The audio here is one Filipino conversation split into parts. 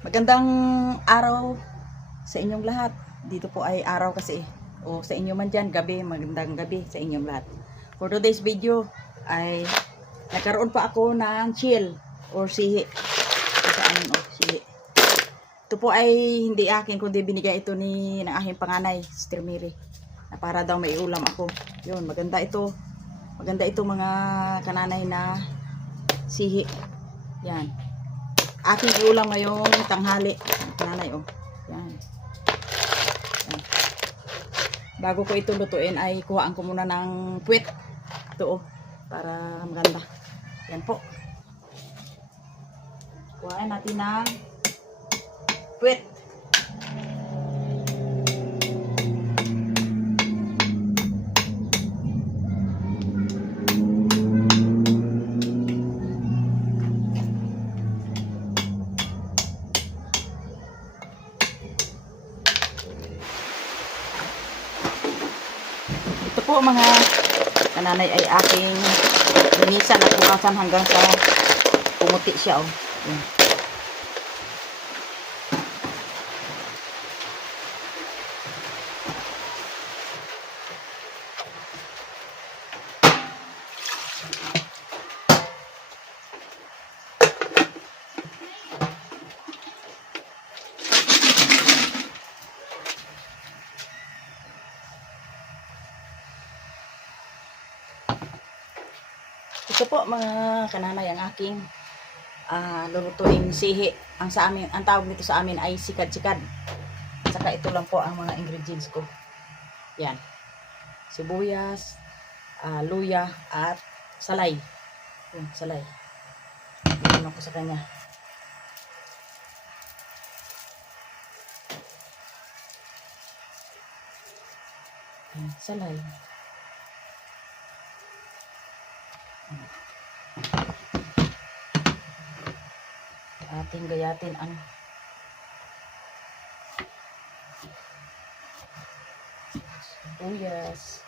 Magandang araw sa inyong lahat. Dito po ay araw kasi. O sa inyo man dyan, gabi. Magandang gabi sa inyong lahat. For today's video ay nagkaroon pa ako ng chill or sihi. Sihi. Ito po ay hindi akin kundi binigay ito ng aking panganay, Sister Mary. Na para daw may ulam ako. Yun, maganda ito. Maganda ito mga kananay na sihi. Yan. Aking ulam ngayong tanghali. Nanay, oh. Yan. Yan. Bago ko ito lutuin ay kuhaan ko muna ng puwet. Ito, oh. Para maganda. Yan po. Kuhaan natin ng puwet. Ito po mga kananay ay aking linisan at punasan hanggang sa pumuti siya, oh. Yan. Ito po mga kananay ang aking lulutuin sihi. Ang tawag nito sa amin ay sikad-sikad. Saka ito lang po ang mga ingredients ko. Yan. Sibuyas, luya at salay. Yan, salay. Iwan ko sa kanya. Yan, salay. Ating gayatin ang sibuyas.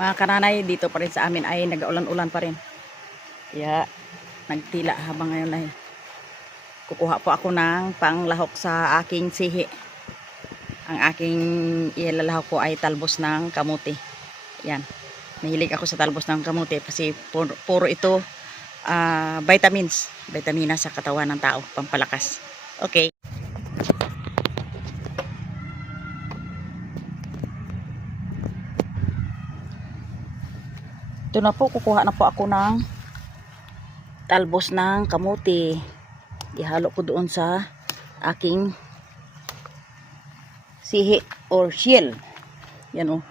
Mga kananay, dito pa rin sa amin ay nag-ulan-ulan pa rin. Kaya nagtila habang ngayon ay kukuha po ako ng panglahok sa aking sihi. Ang aking ilalahok ko ay talbos ng kamuti. Yan. Mahilig ako sa talbos ng kamuti kasi puro ito vitamins. Vitamina sa katawan ng tao. Pampalakas. Okay. Ito na po, kukuha na po ako ng talbos ng kamuti. Ihalo ko doon sa aking sihi or shell. Yan, oh.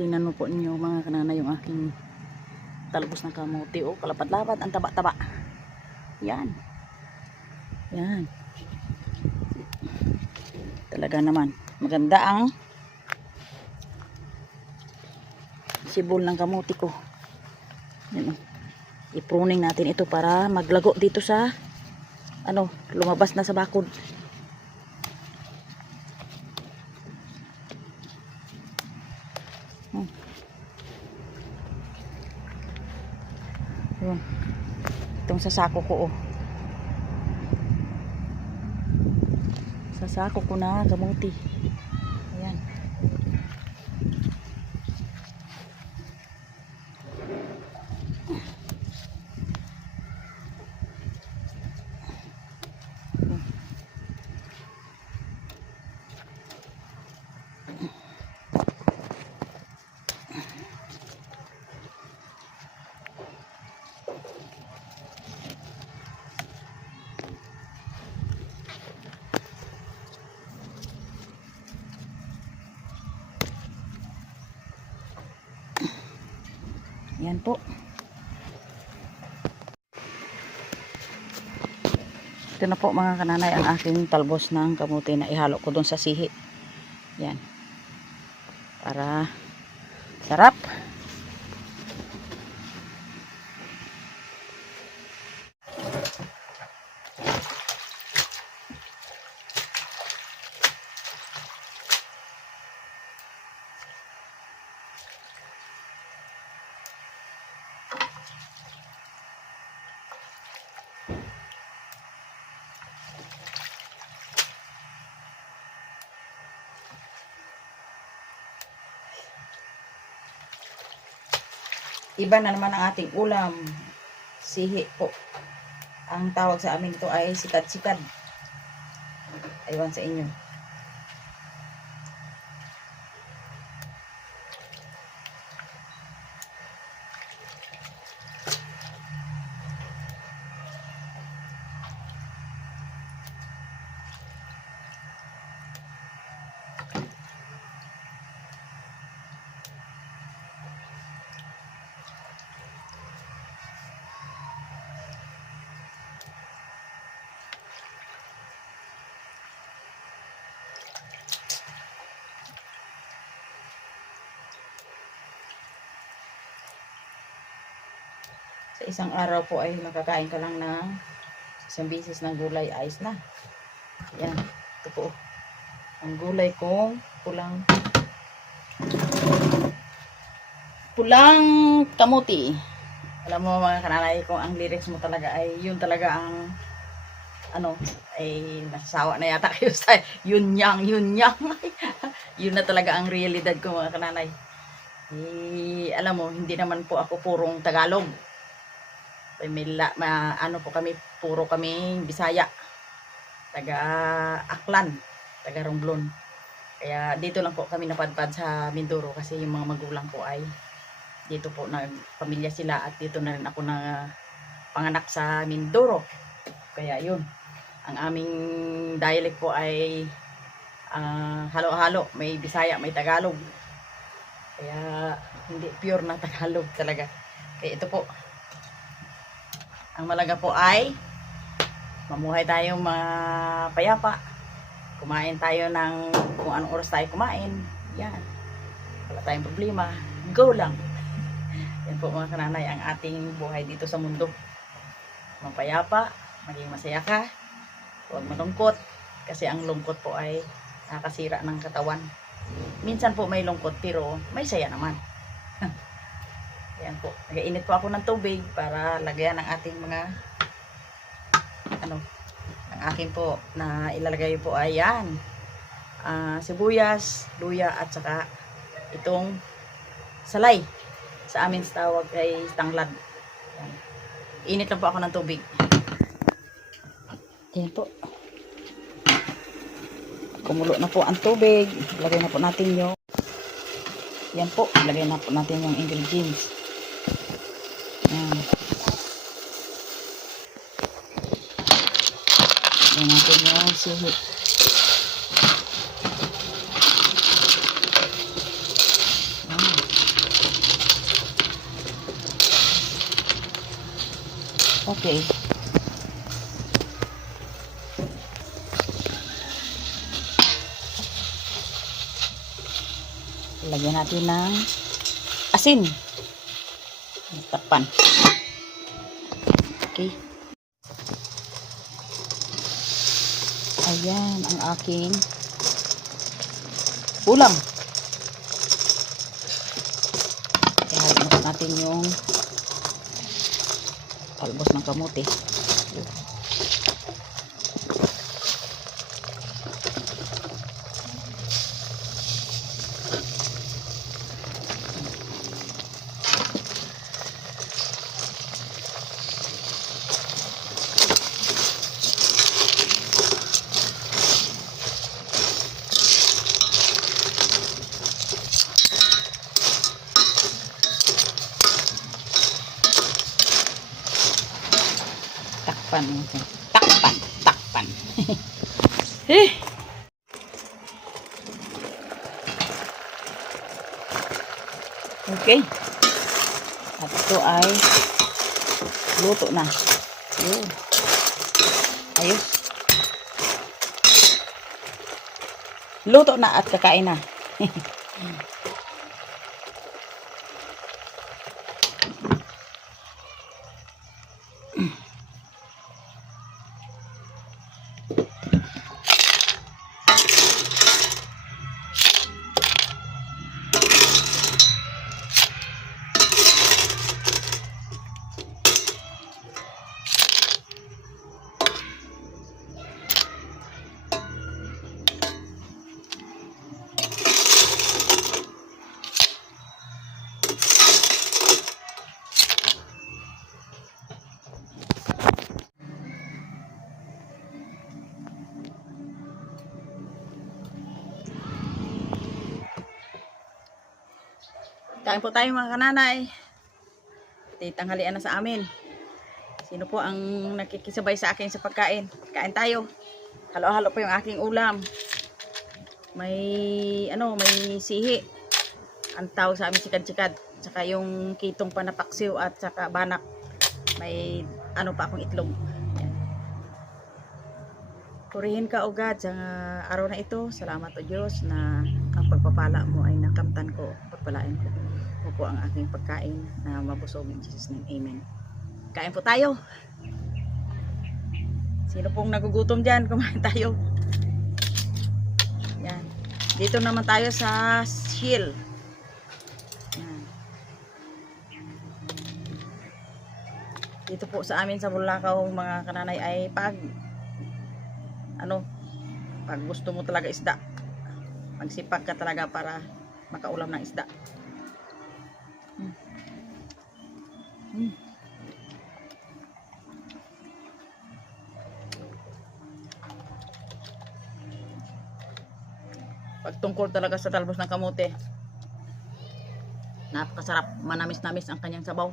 Tingnan mo po ninyo mga kanana yung aking talbos ng kamuti. Oh, kalapad-lapad, ang taba-taba. Yan. Yan. Talaga naman. Maganda ang sibol ng kamuti ko. Yan, oh. I-pruning natin ito para maglago dito sa lumabas na sa bakod. Yun. Itong sasako ko, oh. Sasako ko na kamuti. Ayan. Yan po. Ito na po mga kananay ang aking talbos ng kamuti na ihalo ko doon sa sihi. Yan. Para Sarap. Iba na naman ang ating ulam. Sihi po. Ang tawag sa amin ito ay sikad-sikad. Aywan sa inyo. Sa isang araw po ay makakain ka lang ng isang bisis ng gulay, ayos na. Yan, ito po. Ang gulay kong pulang kamuti. Alam mo mga kananay, kung ang lyrics mo talaga ay yun talaga ang ay nasasawa na yata kayo sa yun yang. Yun na talaga ang realidad ko mga kananay. Alam mo, hindi naman po ako purong Tagalog. Po kami, puro kami Bisaya, taga Aklan, taga Romblon. Kaya dito lang po kami napadpad sa Mindoro kasi yung mga magulang ko ay dito po pamilya sila at dito na rin ako na panganak sa Mindoro. Kaya yun, ang aming dialect po ay halo-halo, may Bisaya, may Tagalog. Kaya hindi pure na Tagalog talaga. Kaya ito po, ang malaga po ay mamuhay tayong mapayapa. Kumain tayo ng kung anong oras tayo kumain. Yan. Wala tayong problema. Go lang. Yan po mga kananay, ang ating buhay dito sa mundo. Mapayapa, maging masaya ka. Huwag malungkot. Kasi ang lungkot po ay nakakasira ng katawan. Minsan po may lungkot pero may saya naman. Yan po. Nag-init po ako ng tubig para lagayan ng ating mga ang akin po na ilalagay po ay yan. Sibuyas, luya at saka itong salay. Sa amin sa tawag ay tanglad. Yan. Init lang po ako ng tubig. Yan po. Kumulo na po ang tubig. Lagay na po natin yung yan po. Lagay na po natin yung ingredients. Yan. Lagyan natin yung sihit. Yan. Okay. Lagyan natin ng asin. Takpan. Okay. Ayan ang aking ulam. Ihalin natin yung talbos ng kamote. Takpan. Okay. At ito ay luto na. Yun. Ayos. Luto na at kakain na. Kain po tayo mga kananay. Tanghalian na sa amin. Sino po ang nakikisabay sa akin sa pagkain? Kain tayo. Halo-halo po yung aking ulam. May may sihi. Ang tawag sa amin sikad-sikad. Tsaka yung kitong panapaksiw at tsaka banak. May pa akong itlog. Yan. Purihin ka o God sa araw na ito. Salamat o Diyos na ang pagpapala mo ay nakamtan ko. Pagpalain ko. Po ang aking pagkain na mabusog in Jesus' name. Amen. Kain po tayo. Sino pong nagugutom dyan? Kumain tayo. Yan. Dito naman tayo sa Shield. Yan. Dito po sa amin sa Bulacau mga kananay ay pag gusto mo talaga isda, magsipag ka talaga para makaulam ng isda. Pagtungkol talaga sa talbos ng kamote, napakasarap, manamis-namis ang kanyang sabaw.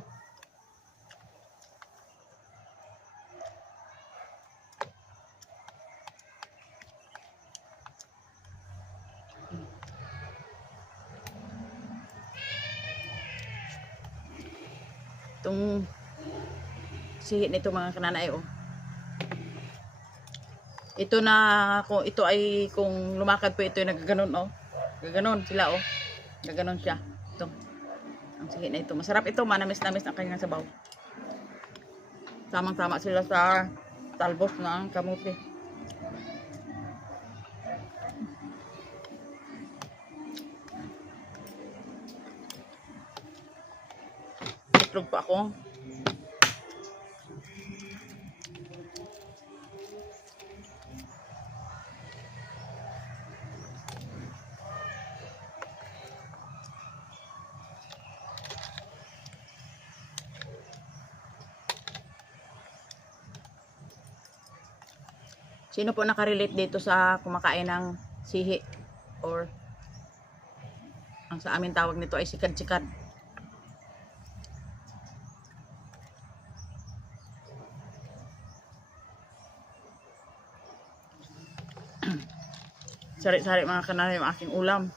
Itong sihit nito mga kananay, ito na, kung lumakad po ito ay nagaganon, gaganon sila, gaganon siya. Ito ang sihit na ito, masarap ito, manamis-namis ang kanyang sabaw. Tamang-tama sila sa talbos ng kamote. Itlog pa ako. Sino po nakarelate dito sa kumakain ng sihi or ang sa amin tawag nito ay sikad-sikad? Sari-sari mga kananay yung aking ulam.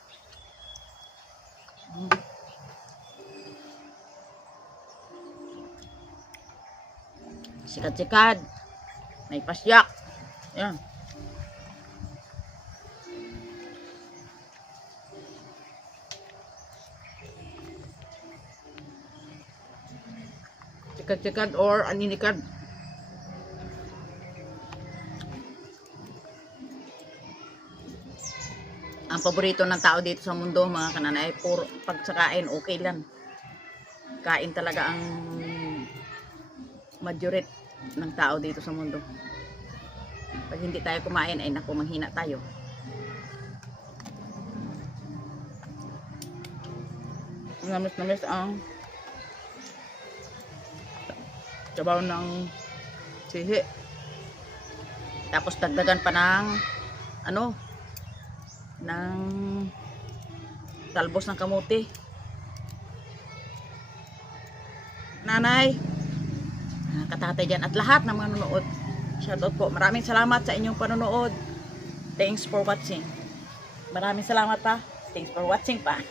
Sikad-sikad. May pasyak. Yan. Sikad-sikad or aninikad. Ang paborito ng tao dito sa mundo mga kananay ay puro pagsakain, okay lang. Kain talaga ang majority ng tao dito sa mundo. Pag hindi tayo kumain ay naku, manghina tayo. Namis-namis ang sabaw ng sihi. Tapos dagdagan pa ng ng talbos ng kamote. Nanay, katatay dyan at lahat ng mga nanonood, shoutout po. Maraming salamat sa inyong panonood. Thanks for watching. Maraming salamat pa. Thanks for watching pa.